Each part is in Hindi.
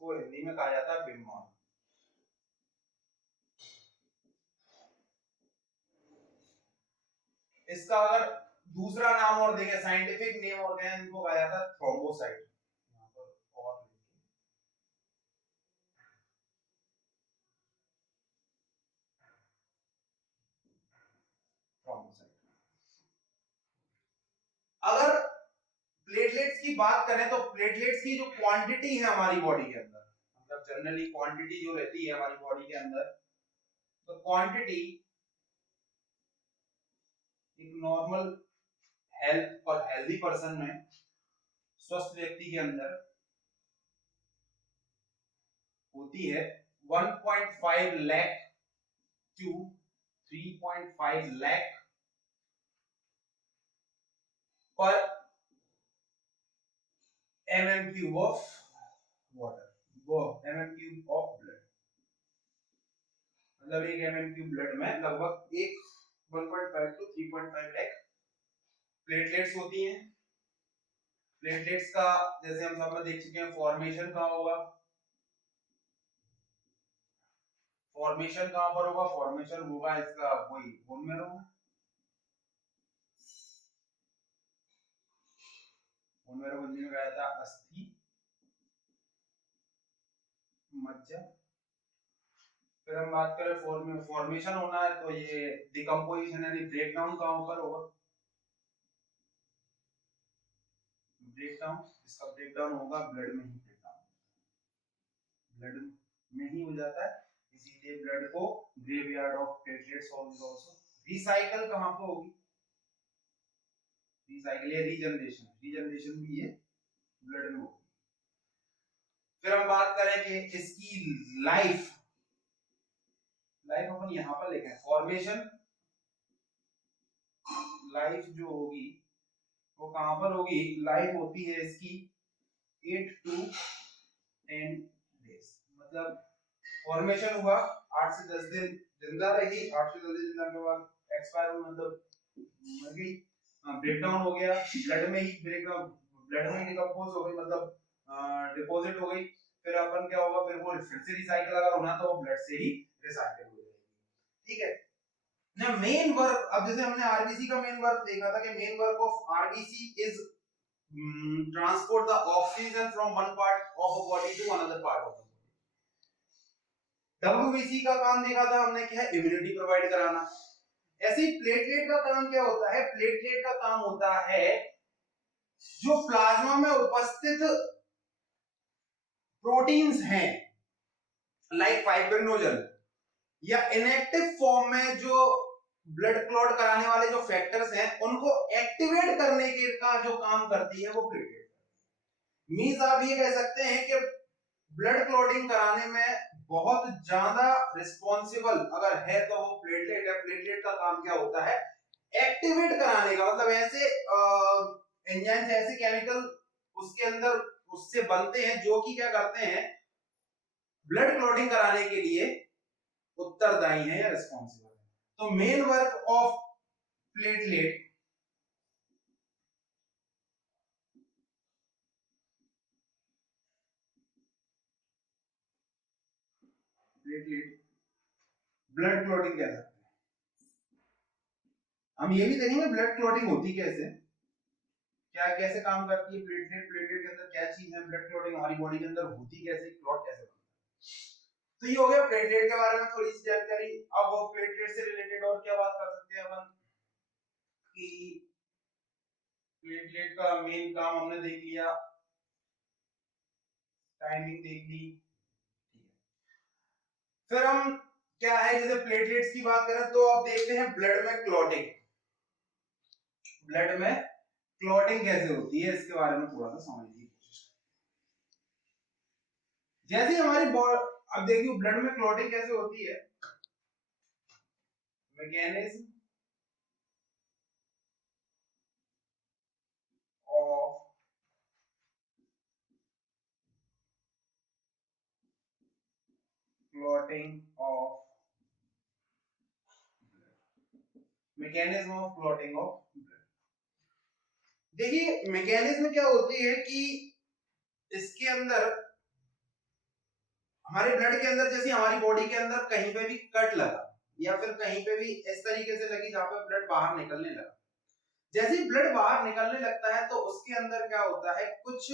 इसको हिंदी में कहा जाता है बिम्मॉल। इसका अगर दूसरा नाम और देखें, साइंटिफिक नेम और देखें, इनको कहा जाता है थ्रोम्बोसाइट। यहाँ पर और थ्रोम्बोसाइट। अगर प्लेटलेट्स की बात करें तो प्लेटलेट्स की जो क्वांटिटी है हमारी बॉडी के अंदर, मतलब जनरली क्वांटिटी जो रहती है हमारी बॉडी के अंदर, तो क्वांटिटी एक नॉर्मल हेल्थ और हेल्दी पर्सन में, स्वस्थ व्यक्ति के अंदर होती है 1.5 लाख टू 3.5 लाख पर mm क्यूब ऑफ वाटर, वो mm क्यूब ऑफ ब्लड, मतलब एक mm क्यूब ब्लड में लगभग एक 1.5 टू 3.5 लाख प्लेटलेट्स होती हैं। प्लेटलेट्स का जैसे हम सब में देख चुके हैं फॉर्मेशन कहाँ होगा, फॉर्मेशन कहां पर होगा, फॉर्मेशन होगा इसका वही बोन में होगा, बोन में हिंदी में कहा था अस्थि मज्जा। फिर हम बात करें फॉर्मेशन होना है तो ये डिकम्पोजिशन यानी ब्रेक डाउन कहां पर होगा, ब्रेक डाउन, इसका ब्रेक डाउन होगा ब्लड में ही, ब्रेक डाउन ब्लड में ही हो जाता है, इसीलिए ब्लड को graveyard of platelets also. Recycle कहां पे होगी, रिसाइकल या रीजनरेशन, रीजनरेशन भी ये ब्लड में होगी। फिर हम बात करें कि इसकी लाइफ, लाइफ अपन यहां पर लिखे हैं फॉर्मेशन, लाइफ जो होगी वो कहां पर होगी, लाइफ होती है इसकी 8 to 10 डेज, मतलब फॉर्मेशन हुआ 8 से 10 दिन जिंदा रही, 8 से 10 दिन जिंदा के बाद एक्सपायर हुई, मतलब मर गई। ब्रेक डाउन हो गया ब्लड में ही, ब्रेक डाउन ब्लड में डिकम्पोज हो गई, मतलब डिपॉजिट हो गई। फिर अपन क्या होगा, फिर वो फिर से रिसाइकिल अगर होना तो वो ब्लड से ही रिसाइकिल हो जाएगी, ठीक है ना। मेन वर्क, अब जैसे हमने आरबीसी का मेन वर्क देखा था कि main work of RBC is transport the oxygen from one part of a body to another part of the body. WBC का काम देखा था हमने, क्या है, इम्यूनिटी प्रोवाइड कराना। ऐसे ही प्लेटलेट का काम क्या होता है, प्लेटलेट का काम होता है जो प्लाज्मा में उपस्थित प्रोटीन्स हैं लाइक फाइब्रिनोजन, या इनएक्टिव फॉर्म में जो ब्लड क्लॉट कराने वाले जो फैक्टर्स हैं उनको एक्टिवेट करने के का जो काम करती है वो प्लेटलेट। मींस आप ये कह सकते हैं कि ब्लड क्लॉटिंग कराने में बहुत ज्यादा रिस्पॉन्सिबल अगर है तो वो प्लेटलेट है। प्लेटलेट का काम क्या होता है, एक्टिवेट कराने का, मतलब ऐसे एंजाइम्स, ऐसे केमिकल उसके अंदर उससे बनते हैं जो कि क्या करते हैं, ब्लड क्लॉटिंग कराने के लिए उत्तरदायी है या रिस्पॉन्सिबल है। तो main work of platelet, platelet blood clotting कह सकते हैं। हम ये भी देखेंगे ब्लड क्लॉटिंग होती कैसे, क्या कैसे काम करती है प्लेटलेट, प्लेटलेट के अंदर क्या चीज है, ब्लड क्लॉटिंग हमारी बॉडी के अंदर होती कैसे, क्लॉट कैसे बनता है। तो ये हो गया प्लेटलेट के बारे में थोड़ी सी जानकारी। अब वो प्लेटलेट से रिलेटेड और क्या बात कर सकते हैं अपन, कि प्लेटलेट का मेन काम हमने देख लिया, टाइमिंग देख ली, ठीक है। फिर हम क्या है, जैसे प्लेटलेट्स की बात करें तो अब देखते हैं ब्लड में क्लॉटिंग, ब्लड में क्लॉटिंग कैसे होती है इसके बारे में थोड़ा सा समझने की कोशिश करें। जैसे हमारी बॉडी, अब देखिए ब्लड में क्लॉटिंग कैसे होती है, mechanism of clotting of, mechanism of clotting of blood. देखिए मैकेनिज्म क्या होती है कि इसके अंदर हमारे ब्लड के अंदर, जैसे हमारी बॉडी के अंदर कहीं पे भी कट लगा या फिर कहीं पे भी इस तरीके से लगी जहां पे ब्लड बाहर निकलने लगा, जैसे ही ब्लड बाहर निकलने लगता है तो उसके अंदर क्या होता है, कुछ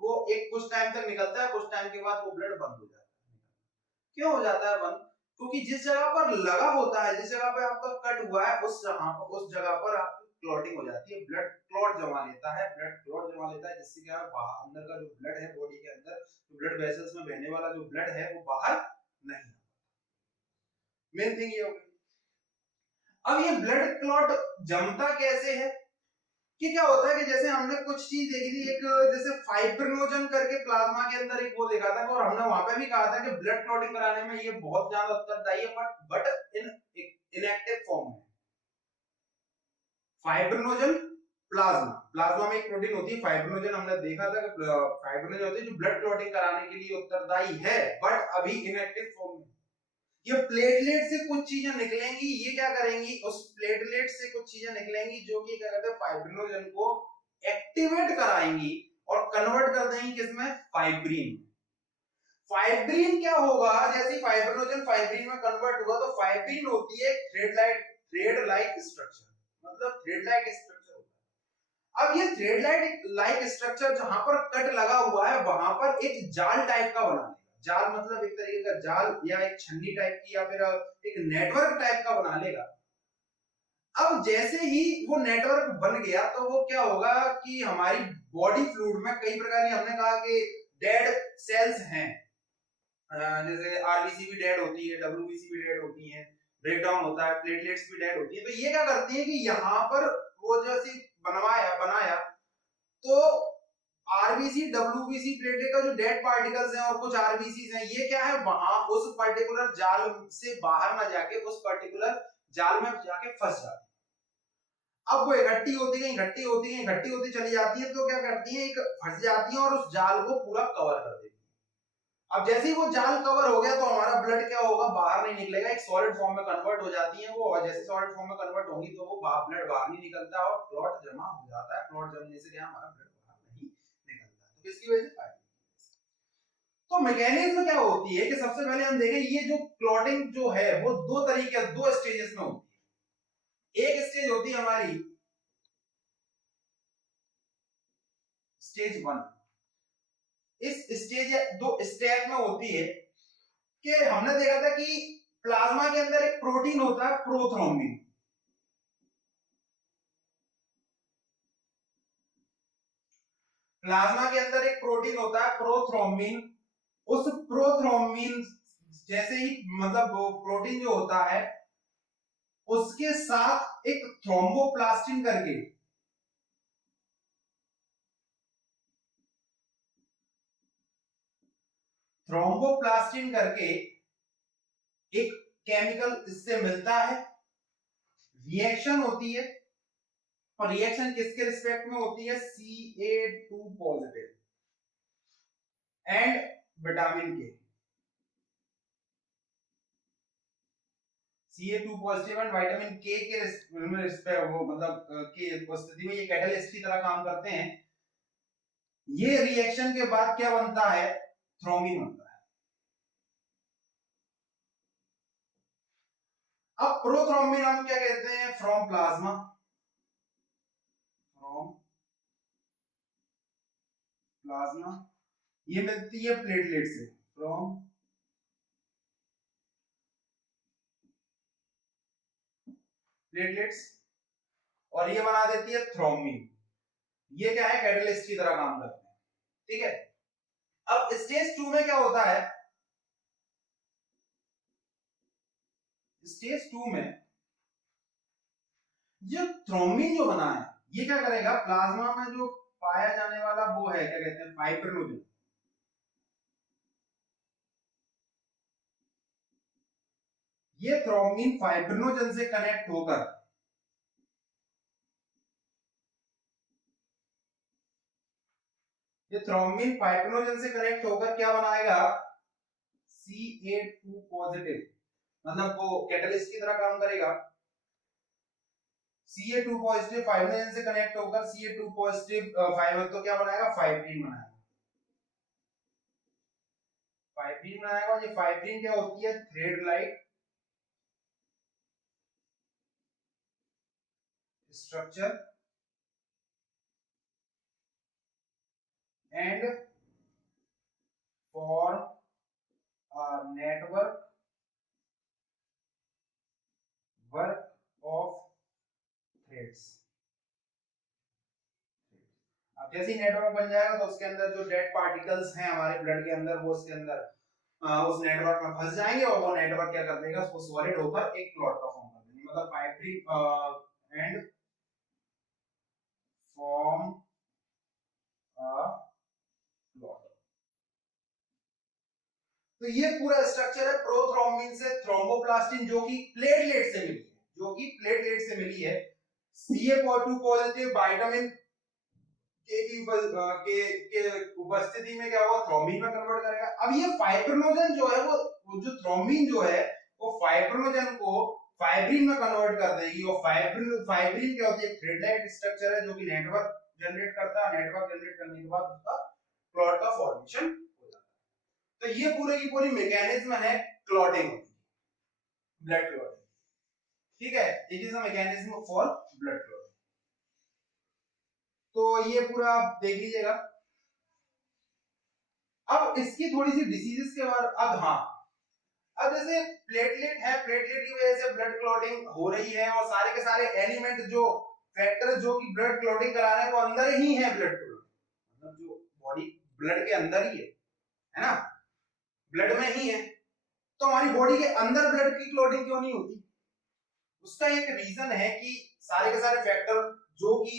वो एक कुछ टाइम तक निकलता है, कुछ टाइम के बाद वो ब्लड बंद हो जाता है। क्यों हो जाता है बंद? क्योंकि जिस जगह पर लगा होता है, जिस जगह पे आपका कट हुआ है, उस जगह पर आपकी क्लॉटिंग हो जाती है, ब्लड क्लॉट जमा लेता है, ब्लड क्लॉट जमा लेता है, जिससे क्या है, अंदर का जो ब्लड है बॉडी के अंदर, जो ब्लड वेसल्स में बहने वाला जो ब्लड है वो बाहर नहीं। मेन थिंग ये हो गई। अब ये ब्लड क्लॉट जमता कैसे है? कि क्या होता है कि जैसे हमने कुछ चीज देखी थी, एक जैसे फाइब्रिनोजन करके प्लाज्मा के अंदर एक वो देखा था, और हमने वहां पे भी कहा था कि ब्लड क्लॉटिंग कराने में ये बहुत ज्यादा उत्तरदायी है, बट इन इनएक्टिव फॉर्म में। फाइब्रिनोजन, प्लाज्मा, प्लाज्मा में एक प्रोटीन होती है फाइब्रिनोजन, हमने देखा था कि फाइब्रिनोजन होती है जो ब्लड क्लॉटिंग कराने के लिए उत्तरदायी है, बट अभी इनएक्टिव फॉर्म में। ये प्लेटलेट से कुछ चीजें निकलेंगी, ये क्या करेंगी, उस प्लेटलेट से कुछ चीजें निकलेंगी जो कि क्या कहते हैं, फाइब्रिनोजन को एक्टिवेट कराएंगी और कन्वर्ट कर देंगी किसमें, फाइब्रिन। फाइब्रिन क्या होगा, जैसे फाइब्रिनोजन फाइब्रिन में कन्वर्ट हुआ तो फाइब्रिन होती है थ्रेड लाइक स्ट्रक्चर, मतलब थ्रेड लाइक स्ट्रक्चर होता है। अब ये थ्रेड लाइक स्ट्रक्चर जहां पर कट लगा हुआ है वहां पर एक जाल टाइप का बना लेगा। जाल मतलब एक तरीके का जाल या एक छन्नी टाइप की या फिर एक नेटवर्क टाइप का बना लेगा। अब जैसे ही वो नेटवर्क बन गया तो वो क्या होगा कि हमारी बॉडी फ्लूइड में कई प्रकार की, हमने कहा कि डेड सेल्स हैं, जैसे आरबीसी भी डेड होती है, डब्ल्यूबीसी भी डेड होती है, ब्रेकडाउन होता है, प्लेटलेट्स भी डेड होती है। तो ये क्या करती है कि यहाँ पर वो जैसे बनाया तो आरबीसी डब्ल्यूबीसी प्लेटलेट का जो डेड पार्टिकल्स हैं और कुछ आरबीसी हैं, ये क्या है, वहां उस पर्टिकुलर जाल से बाहर ना जाके उस पर्टिकुलर जाल में जाके फंस जाते हैं। अब वो इकट्ठी होती गई, इकट्ठी होती गई, इकट्ठी होती चली जाती है, तो क्या करती है, एक फंस जाती है और उस जाल को पूरा कवर कर देती है। अब जैसे ही वो जाल कवर हो गया तो हमारा ब्लड क्या होगा, बाहर नहीं निकलेगा, एक सॉलिड फॉर्म में कन्वर्ट हो जाती है वो, और जैसे सॉलिड फॉर्म में कन्वर्ट होंगी तो वो ब्लड बाहर नहीं निकलता और क्लॉट जमा हो जाता है। क्लॉट जमने से क्या, हमारा ब्लड बाहर नहीं निकलता। तो किसकी वजह से? तो मैकेनिज्म क्या होती है कि सबसे पहले हम देखें, ये जो क्लॉटिंग जो है वो दो तरीके, दो स्टेजेस में होती है। एक स्टेज होती है हमारी स्टेज 1। इस स्टेज या दो स्टेज में होती है कि हमने देखा था कि प्लाज्मा के अंदर एक प्रोटीन होता है प्रोथ्रोम्बिन। प्लाज्मा के अंदर एक प्रोटीन होता है प्रोथ्रोम्बिन। उस प्रोथ्रोम्बिन जैसे ही, मतलब वो प्रोटीन जो होता है उसके साथ एक थ्रोम्बोप्लास्टिन करके, थ्रोम्बोप्लास्टिन करके एक केमिकल इससे मिलता है, रिएक्शन होती है, और रिएक्शन किसके रिस्पेक्ट में होती है, Ca2 पॉजिटिव एंड विटामिन के। Ca2 पॉजिटिव एंड विटामिन के रिस्पेक्ट, वो मतलब के उपस्थिति में ये कैटलिस्ट की तरह काम करते हैं। ये रिएक्शन के बाद क्या बनता है, थ्रोम्बिन बनता है। अब प्रोथ्रोम्बिन हम क्या कहते हैं, फ्रॉम प्लाज्मा, फ्रॉम प्लाज्मा, ये मिलती है प्लेटलेट से, फ्रॉम प्लेटलेट्स, और ये बना देती है थ्रोम्बिन। ये क्या है, कैटलिस्ट की तरह काम करते हैं। ठीक है। अब स्टेज 2 में क्या होता है, स्टेज 2 में जो थ्रोम्बिन जो बना है ये क्या करेगा, प्लाज्मा में जो पाया जाने वाला वो है, क्या कहते हैं, फाइब्रिनोजन। ये थ्रोम्बिन फाइब्रिनोजन से कनेक्ट होकर, ये थ्रोम्बिन फाइब्रिनोजन से कनेक्ट होकर क्या बनाएगा, Ca2 पॉजिटिव, मतलब वो कैटलिस्ट की तरह काम करेगा। Ca2 पॉजिटिव फाइब्रिनोजन से कनेक्ट होकर Ca2 पॉजिटिव फाइबर तो क्या बनाएगा, फाइब्रिन बनाएगा। फाइब्रिन बनाएगा। और ये फाइब्रिन क्या होती है? Thread like structure and form a network of threads। अब जैसे ही नेटवर्क बन जाएगा तो उसके अंदर जो डेड पार्टिकल्स हैं हमारे ब्लड के अंदर वो उसके अंदर उस नेटवर्क में फंस जाएंगे और वो नेटवर्क क्या कर देगा? उसको सॉलिड होकर एक क्लॉट का फॉर्म कर देंगे। मतलब fibrin and form a clot. तो ये पूरा स्ट्रक्चर है प्रोथ्रोम्बिन से थ्रोम्बोप्लास्टिन, जो कि प्लेटलेट से मिली है, जो कि प्लेटलेट से मिली है। CA2 पॉजिटिव विटामिन के उपस्थिति में क्या होगा? थ्रोम्बिन में कन्वर्ट करेगा। अब ये फाइब्रिनोजन जो है वो जो थ्रोम्बिन जो है वो फाइब्रिनोजन को फाइब्रिन में कन्वर्ट कर देगी। और फाइब्रिन क्या होती है? थ्रेड लाइक स्ट्रक्चर है जो कि नेटवर्क जनरेट करता है। नेटवर्क जनरेट करने के बाद उसका क्लॉट का फॉर्मेशन हो जाता है। तो ये पूरे की पूरी मैकेनिज्म है क्लॉटिंग, ब्लड क्लॉटिंग। ठीक है, it is a mechanism for blood clotting. तो ये पूरा आप देख लीजिएगा। अब इसकी थोड़ी सी डिसीजेस के बारे। अब हाँ, अब जैसे प्लेटलेट है, प्लेटलेट की वजह से ब्लड क्लॉटिंग हो रही है और सारे के सारे एलिमेंट जो फैक्टर जो कि ब्लड क्लॉटिंग करा रहे हैं वो अंदर ही है। ब्लड क्लॉटिंग मतलब जो बॉडी ब्लड के अंदर ही है ना, ब्लड में ही है। तो हमारी बॉडी के अंदर ब्लड की क्लॉटिंग क्यों नहीं होती? उसका एक रीजन है कि सारे के सारे फैक्टर जो कि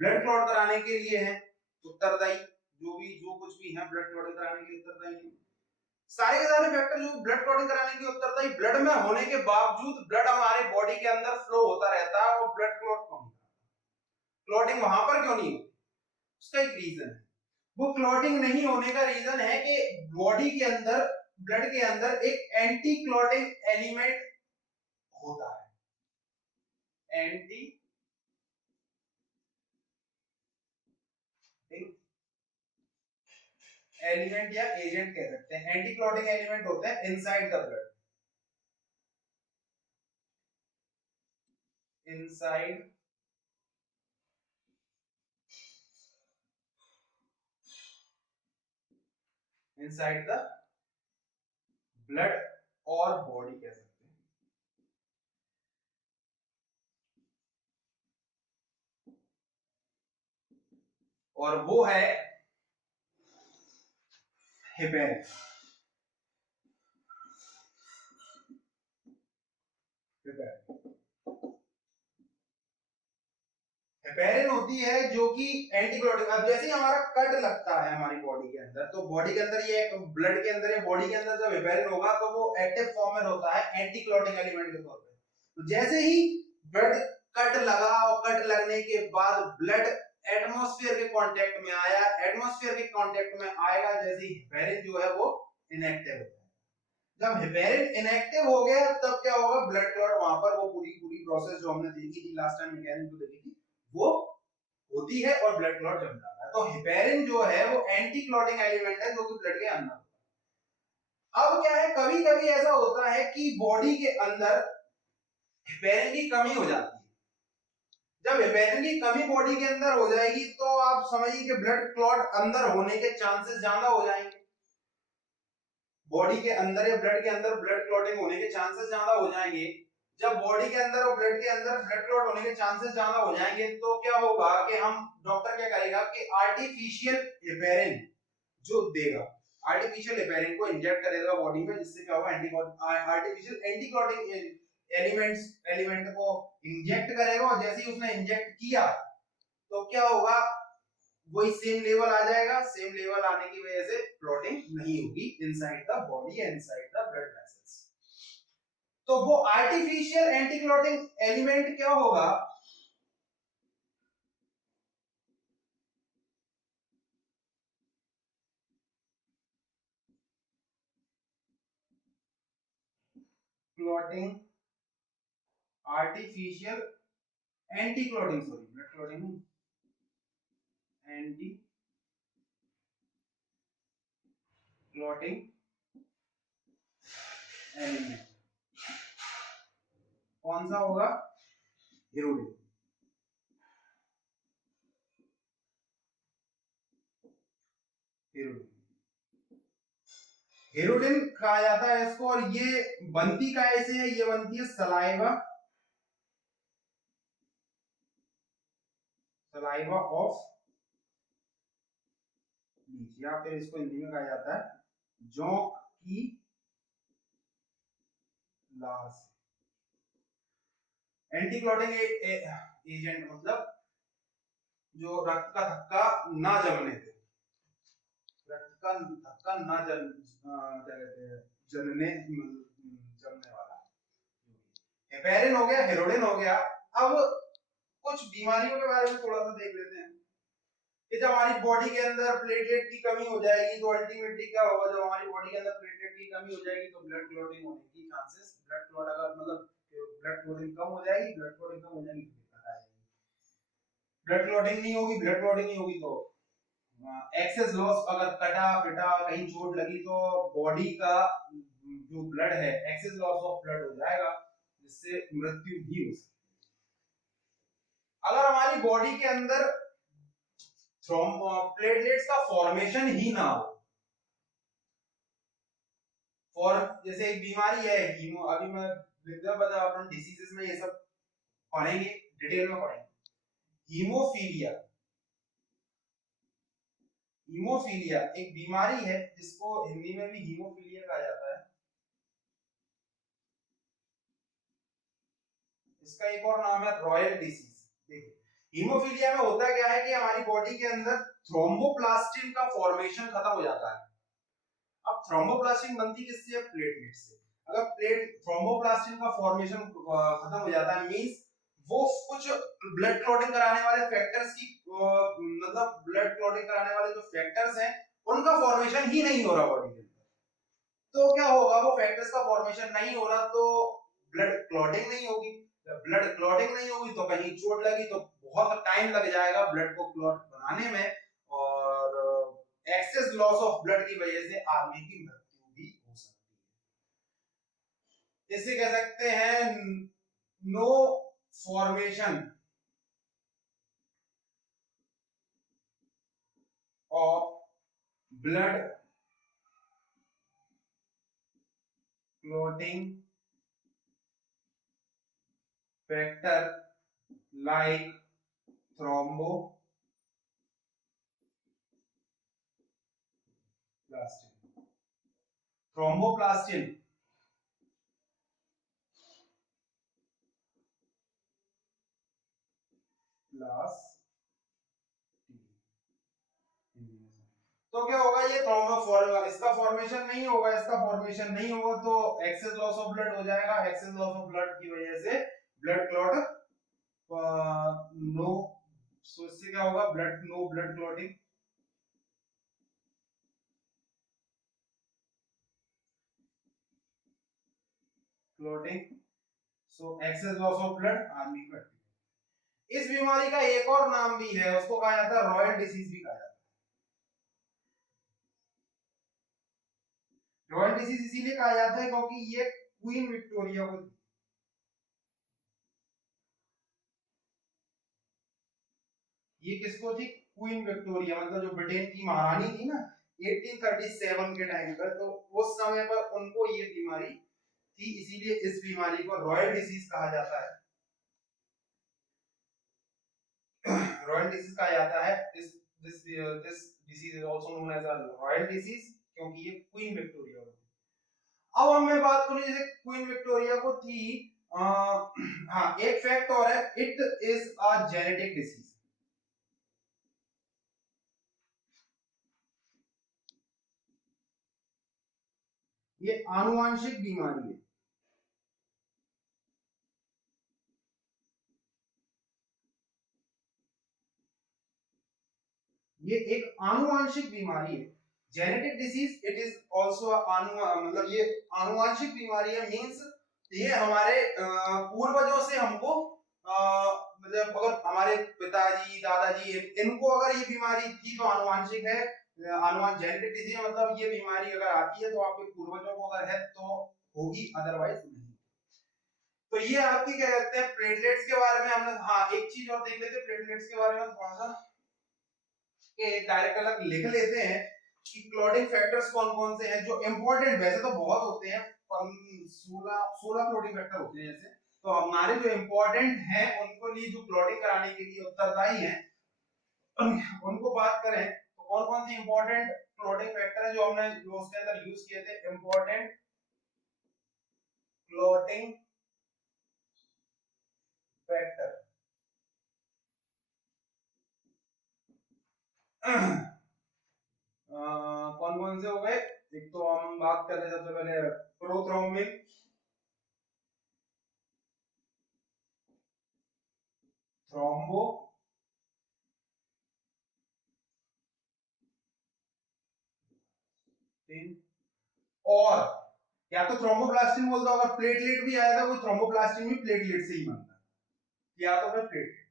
ब्लड क्लॉट कराने के लिए हैं उत्तरदायी, जो कुछ भी है ब्लड क्लॉटिंग कराने के लिए उत्तरदायी है, सारे के सारे फैक्टर जो ब्लड क्लॉटिंग कराने के उत्तरदायी ब्लड में होने के बावजूद ब्लड हमारे बॉडी के अंदर फ्लो होता रहता है और ब्लड क्लॉट क्यों नहीं, क्लॉटिंग वहां पर क्यों नहीं होती? उसका एक रीजन है। वो क्लॉटिंग नहीं होने का रीजन है कि बॉडी के अंदर, ब्लड के अंदर एक एंटी क्लॉटिंग एलिमेंट होता है। एंटी एलिमेंट या एजेंट कह सकते हैं। एंटी क्लॉटिंग एलिमेंट होते हैं inside the blood, inside inside the blood और बॉडी कह सकते हैं। और वो है हेपेरिन। हेपेरिन होती है जो कि एंटीक्लोटिक। अब जैसे ही हमारा कट लगता है हमारी बॉडी के अंदर, तो बॉडी के अंदर ये ब्लड के अंदर या बॉडी के अंदर जब हेपेरिन होगा तो वो एक्टिव फॉर्म में होता है एंटीक्लोटिंग एलिमेंट के तौर पे। तो जैसे ही ब्लड कट लगा और कट लगने के बाद ब्लड एटमॉस्फेयर के कांटेक्ट में आया, एटमॉस्फेयर के कांटेक्ट में आएगा जैसे ही हेपेरिन जो है वो इनएक्टिव होता है। जब हेपेरिन इनएक्टिव हो गया तब क्या होगा? ब्लड क्लॉट वहां पर वो पूरी पूरी प्रोसेस जो हमने देखी थी लास्ट टाइम मैकेनिज्म जो देखी थी वो होती है और ब्लड क्लॉट जम जाता है। तो हेपेरिन जो है वो एंटी क्लॉटिंग एलिमेंट है जो कि ब्लड के अंदर होता है। अब क्या है, कभी कभी ऐसा होता है कि बॉडी के अंदर हेपेरिन की कमी हो जाती है। जब हेपेरिन की कमी बॉडी के अंदर हो जाएगी तो आप समझिए कि ब्लड क्लॉट अंदर होने के चांसेस ज्यादा हो जाएंगे। बॉडी के अंदर या ब्लड के अंदर ब्लड क्लॉटिंग होने के चांसेस ज्यादा हो जाएंगे। जब बॉडी के अंदर और ब्लड के अंदर ब्लड क्लॉट होने के चांसेस ज्यादा हो जाएंगे तो क्या होगा कि हम डॉक्टर क्या करेगा कि आर्टिफिशियल हेपेरिन जो देगा, आर्टिफिशियल हेपेरिन को इंजेक्ट करेगा बॉडी में, जिससे क्या होगा आर्टिफिशियल एंटी क्लॉटिंग एलिमेंट को इंजेक्ट करेगा। और जैसे ही उसने इंजेक्ट किया तो क्या होगा, वही सेम लेवल आ जाएगा। सेम लेवल आने की वजह से क्लॉटिंग नहीं होगी इनसाइड द बॉडी या इनसाइड द ब्लड वेसल्स। तो वो आर्टिफिशियल एंटी क्लॉटिंग एलिमेंट क्या होगा? Clotting artificial anti clotting, sorry blood clotting नहीं, एंटी क्लॉटिंग एलिमेंट कौन सा होगा? हिरोडिन। हेरोडिन कहा जाता है इसको, और ये बनती कैसे है? ये बनती है सलाइवा, सलाइवा ऑफ लीच, या फिर इसको हिंदी में कहा जाता है जोंक की लार से। एंटी क्लॉटिंग एजेंट मतलब जो रक्त का धक्का ना जमने दे, रक्त का धक्का ना जमने वाला। हेपेरिन हो गया, हेरोडिन हो गया। अब कुछ बीमारियों के बारे में थोड़ा सा देख लेते हैं कि जब हमारी बॉडी के अंदर प्लेटलेट की कमी हो जाएगी तो अल्टीमेटली क्या होगा? जब हमारी बॉडी के अंदर प्लेटलेट की कमी हो जाएगी तो ब्लड क्लॉटिंग होने की चांसेस, ब्लड क्लॉट अगर मतलब ब्लड क्लॉटिंग कम हो जाएगी, ब्लड क्लॉटिंग कम हो जाएगी तो दिक्कत आएगी। ब्लड क्लॉटिंग नहीं होगी, ब्लड क्लॉटिंग नहीं होगी तो एक्सेस लॉस, अगर कटा पिटा कहीं चोट लगी तो बॉडी का जो ब्लड है, एक्सेस लॉस ऑफ ब्लड हो जाएगा, जिससे मृत्यु भी हो सकती है। अगर हमारी बॉडी के अंदर प्लेटलेट्स का फॉर्मेशन ही ना हो, और जैसे एक बीमारी है हीमो, अभी मैं बता अपन डिसीजेस में ये सब पढ़ेंगे, डिटेल में पढ़ेंगे। हीमोफीलिया, हीमोफीलिया एक बीमारी है जिसको हिंदी में भी हीमोफीलिया कहा जाता है। इसका एक और नाम है रॉयल डिसीज। देखिए हीमोफीलिया में होता क्या है कि हमारी बॉडी के अंदर थ्रोम्बोप्लास्टिन का फॉर्मेशन खत्म हो जाता है। अब थ्रोम्बोप्लास्टिन बनती किससे है? प्लेटलेट से। अगर थ्रोम्बोप्लास्टिन का फॉर्मेशन खत्म हो जाता है, मींस वो कुछ ब्लड क्लॉटिंग कराने वाले फैक्टर्स की मतलब ब्लड क्लॉटिंग कराने वाले जो फैक्टर्स हैं उनका फॉर्मेशन ही नहीं हो रहा बॉडी के अंदर, तो क्या होगा? वो फैक्टर्स का फॉर्मेशन नहीं हो रहा तो ब्लड क्लॉटिंग नहीं होगी। ब्लड क्लॉटिंग नहीं होगी तो कहीं चोट लगी तो बहुत टाइम लग जाएगा ब्लड को क्लॉट बनाने में, और एक्सेस लॉस ऑफ ब्लड की वजह से आदमी की मृत्यु भी हो सकती है। इसे कह सकते हैं no formation of blood clotting factor like thromboplastin plus, तो क्या होगा? ये इसका फॉर्मेशन नहीं होगा, इसका फॉर्मेशन नहीं होगा तो एक्सेस लॉस ऑफ ब्लड हो जाएगा। एक्सेस लॉस ऑफ ब्लड की वजह से ब्लड क्लॉट नो, सो इससे क्या होगा? No blood clotting, so excess loss of blood आदमी को। इस बीमारी का एक और नाम भी है, उसको कहा जाता है रॉयल डिसीज भी कहा जाता है। रॉयल डिसीज इसीलिए कहा जाता है क्योंकि ये क्वीन विक्टोरिया को, ये किसको थी? क्वीन विक्टोरिया, मतलब जो ब्रिटेन की महारानी थी ना 1837 के टाइम पर, तो उस समय पर उनको ये बीमारी थी, इसीलिए इस बीमारी को रॉयल डिसीज कहा जाता है। रॉयल डिसीज कहा जाता है। This disease is also known as a royal disease क्योंकि ये क्वीन विक्टोरिया को थी। अब हम मैं बात करूं जैसे क्वीन विक्टोरिया को थी, हाँ एक फैक्ट और है, it is a genetic disease. ये आनुवंशिक बीमारी है। ये एक आनुवंशिक बीमारी है। Genetic disease, it is also मतलब ये आनुवंशिक बीमारी है, मींस ये हमारे पूर्वजों से हमको मतलब अगर हमारे पिताजी दादाजी इनको अगर ये बीमारी थी तो आनुवंशिक है। जेनेटिक डिसीज मतलब ये बीमारी अगर आती है तो आपके पूर्वजों को अगर है तो होगी, अदरवाइज नहीं। तो ये आपकी क्या कहते हैं प्लेटलेट्स के बारे में हमने, हाँ एक चीज और देख लेते हैं प्लेटलेट्स के बारे में थोड़ा सा, डायरेक्ट अलग लिख लेते हैं कि क्लॉटिंग फैक्टर्स कौन कौन से हैं जो इंपॉर्टेंट, वैसे तो बहुत होते हैं, 16 क्लॉटिंग फैक्टर होते हैं जैसे, तो हमारे जो इंपॉर्टेंट हैं उनको लिए जो क्लॉटिंग कराने के लिए उत्तरदायी हैं उनको बात करें तो कौन कौन सी इंपॉर्टेंट क्लॉटिंग फैक्टर है जो हमने जो उसके अंदर यूज किए थे, इंपॉर्टेंट क्लॉटिंग फैक्टर। कौन कौन से हो गए, एक तो हम बात कर रहे सबसे पहले प्रोथ्रोम्बिन, थ्रोम्बो, और या तो थ्रोम्बोप्लास्टिन बोल दो, अगर प्लेटलेट भी आया था कोई थ्रोम्बोप्लास्टिन भी प्लेटलेट से ही बनता है, या तो फिर प्लेटलेट।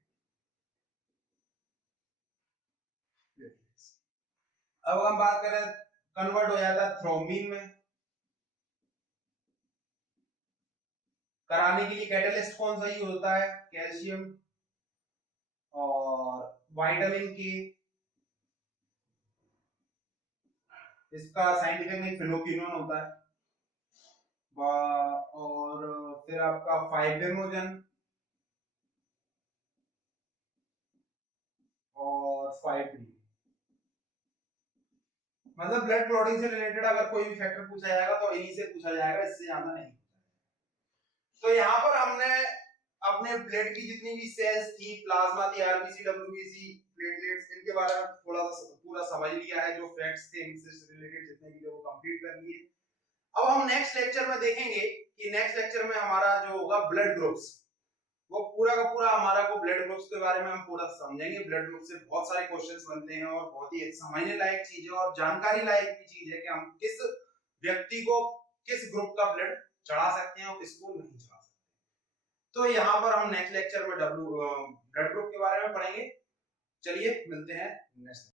अब हम बात करें कन्वर्ट हो जाता है थ्रोम्बिन में, कराने के लिए कैटलिस्ट कौन सा यूज होता है, कैल्शियम और विटामिन के, इसका साइंटिफिक नेम फिनोकिनोन होता है, और फिर आपका फाइब्रिनोजन और फाइब्रिन। मतलब ब्लड क्लॉटिंग से रिलेटेड अगर कोई भी फैक्टर पूछा जाएगा तो इन्हीं से पूछा जाएगा, इससे ज्यादा नहीं। तो यहाँ पर हमने अपने ब्लड की जितनी भी सेल्स थी, प्लाज्मा थी, आरबीसी, डब्ल्यूबीसी, प्लेटलेट्स, इनके बारे में थोड़ा सा पूरा समझ लिया है, जो फैक्ट्स थे इनसे रिलेटेड जितने भी थे वो कंप्लीट कर लिए। अब हम नेक्स्ट लेक्चर में देखेंगे कि नेक्स्ट लेक्चर में हमारा जो होगा ब्लड ग्रुप्स, वो पूरा का पूरा हमारा को ब्लड ग्रुप्स के बारे में हम पूरा समझेंगे। ब्लड ग्रुप से बहुत सारे क्वेश्चंस बनते हैं और बहुत ही समझने लायक चीज है और जानकारी लायक भी चीज है कि हम किस व्यक्ति को किस ग्रुप का ब्लड चढ़ा सकते हैं और किसको नहीं चढ़ा सकते। तो यहाँ पर हम नेक्स्ट लेक्चर में ब्लड ग्रुप के बारे में पढ़ेंगे। चलिए मिलते हैं नेक्स्ट।